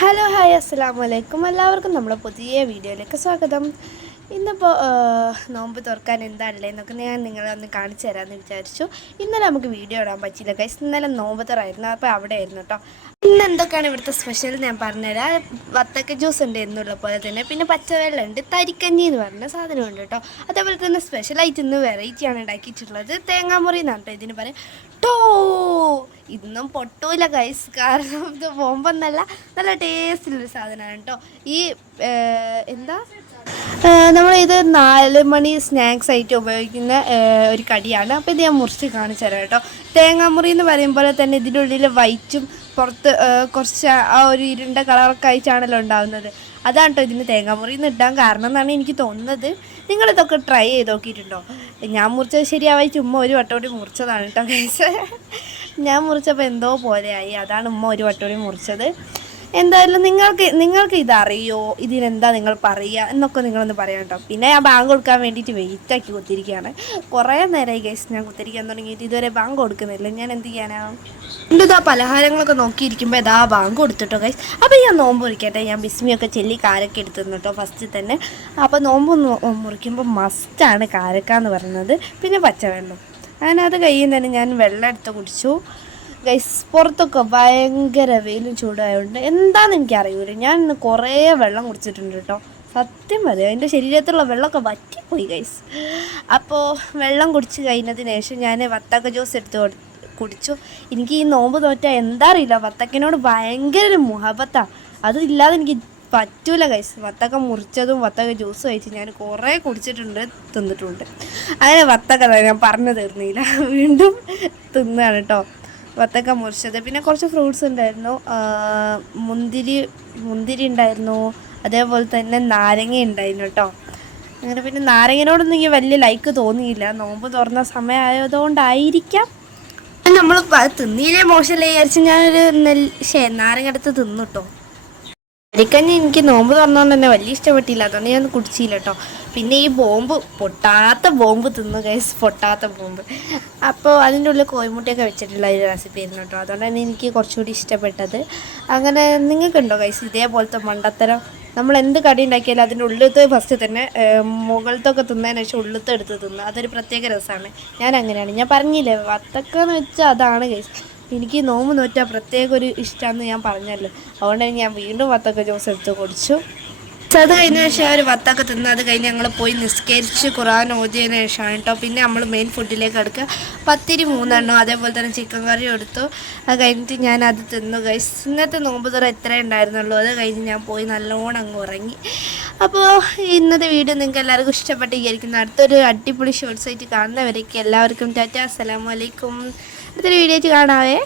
Hello hi അസ്സാം വലൈക്കും എല്ലാവർക്കും നമ്മുടെ പുതിയ വീഡിയോയിലേക്ക് സ്വാഗതം. ഇന്നിപ്പോൾ നോമ്പ് തുറക്കാൻ എന്താണല്ലേ എന്നൊക്കെ ഞാൻ നിങ്ങളെ ഒന്ന് കാണിച്ചു തരാമെന്ന് വിചാരിച്ചു. ഇന്നലെ നമുക്ക് വീഡിയോ ഇടാൻ പറ്റിയില്ല കൈസ് ഇന്നലെ നോമ്പ് തുറയായിരുന്നു അപ്പോൾ അവിടെ ആയിരുന്നു കേട്ടോ ഇന്ന് എന്തൊക്കെയാണ് ഇവിടുത്തെ സ്പെഷ്യൽ ഞാൻ പറഞ്ഞുതരാം വത്തക്ക ജ്യൂസ് ഉണ്ട് എന്നുള്ള പോലെ തന്നെ പിന്നെ പച്ചവെള്ളം ഉണ്ട് തരിക്കഞ്ഞി എന്ന് പറഞ്ഞ സാധനമുണ്ട് കേട്ടോ അതേപോലെ തന്നെ സ്പെഷ്യലായിട്ട് ഇന്ന് വെറൈറ്റിയാണ് ഉണ്ടാക്കിയിട്ടുള്ളത്. തേങ്ങാമുറി എന്നാണ് കേട്ടോ ഇതിന് പറയും. ടോ! ഇതൊന്നും പൊട്ടൂല ഗൈസ് കാരണം ഇത് ബോംബെന്നല്ല നല്ല ടേസ്റ്റിലൊരു സാധനമാണ് കേട്ടോ. ഈ എന്താ? നമ്മൾ ഇത് നാല് മണി സ്നാക്സ് ആയിട്ട് ഉപയോഗിക്കുന്ന ഒരു കടിയാണ്. അപ്പോൾ ഇത് ഞാൻ മുറിച്ച് കാണിച്ചു തരാം കേട്ടോ. തേങ്ങാമുറി എന്ന് പറയുമ്പോൾ തന്നെ ഇതിന്റെ ഉള്ളിൽ വൈറ്റും പുറത്ത് കുറച്ച് ആ ഒരു ഇരുണ്ട കളറൊക്കെ ആയിട്ടാണല്ലോ ഉണ്ടാകുന്നത് അതാണ് കേട്ടോ ഇതിന് തേങ്ങാമുറി എന്ന് ഇടാൻ കാരണം എന്നാണ് എനിക്ക് തോന്നുന്നത്. നിങ്ങളിതൊക്കെ ട്രൈ ചെയ്ത് നോക്കിയിട്ടുണ്ടോ? ഞാൻ മുറിച്ചത് ശരിയാവായി ചുമ്മാ ഒരു വട്ടം കൂടി മുറിച്ചതാണ് കേട്ടോ ഗൈസ് ഞാൻ മുറിച്ചപ്പോൾ എന്തോ പോലെയായി. അതാണ് ഉമ്മ ഒരു വട്ടോടി മുറിച്ചത്. എന്തായാലും നിങ്ങൾക്ക് നിങ്ങൾക്ക് ഇതറിയോ? ഇതിനെന്താ നിങ്ങൾ പറയുക? എന്നൊക്കെ നിങ്ങളൊന്ന് പറയാം കേട്ടോ പിന്നെ ഞാൻ ബാങ്ക് കൊടുക്കാൻ വേണ്ടിയിട്ട് വെയിറ്റ് ആക്കി കുത്തിരിക്കുകയാണ് കുറേ നേരമായി ഗൈസ് ഞാൻ കുത്തിരിക്കാൻ തുടങ്ങിയിട്ട് ഇതുവരെ ബാങ്ക് കൊടുക്കുന്നില്ല. ഞാൻ എന്ത് ചെയ്യാനാണ് എന്റെ ഇതാ പലഹാരങ്ങളൊക്കെ നോക്കിയിരിക്കുമ്പോൾ ഇതാ ബാങ്ക് കൊടുത്തിട്ടോ ഗൈസ് അപ്പോൾ ഞാൻ നോമ്പ് മുറിക്കട്ടെ. ഞാൻ ബിസ്മിയൊക്കെ ചെല്ലി കാരക്ക എടുത്തു കേട്ടോ ഫസ്റ്റ് തന്നെ. അപ്പോൾ നോമ്പ് മുറിക്കുമ്പോൾ മസ്റ്റാണ് കാരക്ക എന്ന് പറയുന്നത്. പിന്നെ പച്ചവെള്ളം. അങ്ങനെ അത് കയ്യിൽ തന്നെ ഞാൻ വെള്ളം എടുത്ത് കുടിച്ചു. ഗൈസ് പുറത്തൊക്കെ ഭയങ്കര വെയിലും ചൂടായതുകൊണ്ട് എന്താണെന്ന് എനിക്കറിയൂല. ഞാൻ ഇന്ന് കുറേ വെള്ളം കുടിച്ചിട്ടുണ്ട് കേട്ടോ. സത്യം മതി എന്റെ ശരീരത്തിലുള്ള വെള്ളമൊക്കെ വറ്റിപ്പോയി ഗൈസ് അപ്പോൾ വെള്ളം കുടിച്ച് കഴിഞ്ഞതിന് ശേഷം ഞാൻ വത്തക്ക ജ്യൂസ് എടുത്ത് കുടിച്ചു. എനിക്ക് ഈ നോമ്പ് തോറ്റാൽ എന്താ അറിയില്ല. വത്തക്കനോട് ഭയങ്കര ഒരു മുഹബത്താണ് അതില്ലാതെ എനിക്ക് പറ്റൂല കൈസ് വത്തക്ക മുറിച്ചതും വത്തക്ക ജ്യൂസ് കഴിച്ച് ഞാൻ കുറേ കുടിച്ചിട്ടുണ്ട് തിന്നിട്ടുണ്ട്. അങ്ങനെ വത്തക്ക ഞാൻ പറഞ്ഞു തീർന്നില്ല. വീണ്ടും തിന്നാണ് കേട്ടോ വത്തക്ക മുറിച്ചത്. പിന്നെ കുറച്ച് ഫ്രൂട്ട്സ് ഉണ്ടായിരുന്നു. മുന്തിരി മുന്തിരി ഉണ്ടായിരുന്നു. അതേപോലെ തന്നെ നാരങ്ങ ഉണ്ടായിരുന്നു കേട്ടോ അങ്ങനെ പിന്നെ നാരങ്ങനോടൊന്നും എനിക്ക് വലിയ ലൈക്ക് തോന്നിയില്ല. നോമ്പ് തുറന്ന സമയമായതുകൊണ്ടായിരിക്കാം. നമ്മൾ തിന്നിയില്ലേ മോശമല്ലേ വിചാരിച്ച് ഞാനൊരു നെൽ ശേ നാരങ്ങ എടുത്ത് തിന്നു കേട്ടോ അരിക്കഞ്ഞി എനിക്ക് നോമ്പ് തുറന്നുകൊണ്ട് തന്നെ വലിയ ഇഷ്ടപ്പെട്ടില്ല. അതുകൊണ്ട് ഞാൻ കുടിച്ചില്ല കേട്ടോ പിന്നെ ഈ ബോംബ് പൊട്ടാത്ത ബോംബ് തിന്നു കൈസ് പൊട്ടാത്ത ബോംബ്. അപ്പോൾ അതിന്റെ ഉള്ളിൽ കോഴിമുട്ടയൊക്കെ വെച്ചിട്ടുള്ള ഒരു റെസിപ്പി ആയിരുന്നു കേട്ടോ അതുകൊണ്ട് തന്നെ എനിക്ക് കുറച്ചുകൂടി ഇഷ്ടപ്പെട്ടത്. അങ്ങനെ നിങ്ങൾക്കുണ്ടോ കൈസ് ഇതേപോലത്തെ മണ്ടത്തരം? നമ്മൾ എന്ത് കടി ഉണ്ടാക്കിയാലും അതിന്റെ ഉള്ളിലത്തെ ഫസ്റ്റ് തന്നെ മുകളിലത്തൊക്കെ തിന്നതിന് ശേഷം ഉള്ളിലത്തെ എടുത്ത് തിന്നുക അതൊരു പ്രത്യേക രസമാണ്. ഞാൻ അങ്ങനെയാണ്. ഞാൻ പറഞ്ഞില്ലേ വത്തക്കെന്ന് വെച്ചാൽ അതാണ് ഗൈസ് എനിക്ക് നോമ്പ് നോറ്റാൽ പ്രത്യേക ഒരു ഇഷ്ടമാണെന്ന് ഞാൻ പറഞ്ഞല്ലോ. അതുകൊണ്ട് ഞാൻ വീണ്ടും വത്തക്ക ജ്യൂസ് എടുത്ത് കുടിച്ചു. അത് കഴിഞ്ഞ ശേഷം ഒരു വത്തൊക്കെ തിന്ന് അത് കഴിഞ്ഞ് ഞങ്ങൾ പോയി നിസ്കരിച്ച് ഖുറാൻ ഓതിയതിനു ശേഷമാണ് കേട്ടോ. പിന്നെ നമ്മൾ മെയിൻ ഫുഡിലേക്ക് എടുക്കുക പത്തിരി മൂന്നെണ്ണം അതേപോലെ തന്നെ ചിക്കൻ കറി എടുത്തു. അത് കഴിഞ്ഞിട്ട് ഞാൻ അത് തിന്നു കഴിച്ച് ഇന്നത്തെ നോമ്പ് തുറ ഇത്രേ ഉണ്ടായിരുന്നുള്ളൂ. അത് കഴിഞ്ഞ് ഞാൻ പോയി നല്ലോണം അങ്ങ് ഉറങ്ങി. അപ്പോൾ ഇന്നത്തെ വീഡിയോ നിങ്ങൾക്ക് എല്ലാവർക്കും ഇഷ്ടപ്പെട്ട് അടുത്തൊരു അടിപൊളി ഷോർട്സ് ആയിട്ട് കാണുന്നവരേക്ക് എല്ലാവർക്കും ടാറ്റ അസ്സലാമലൈക്കും അടുത്തൊരു വീഡിയോ ആയിട്ട് കാണാവേ.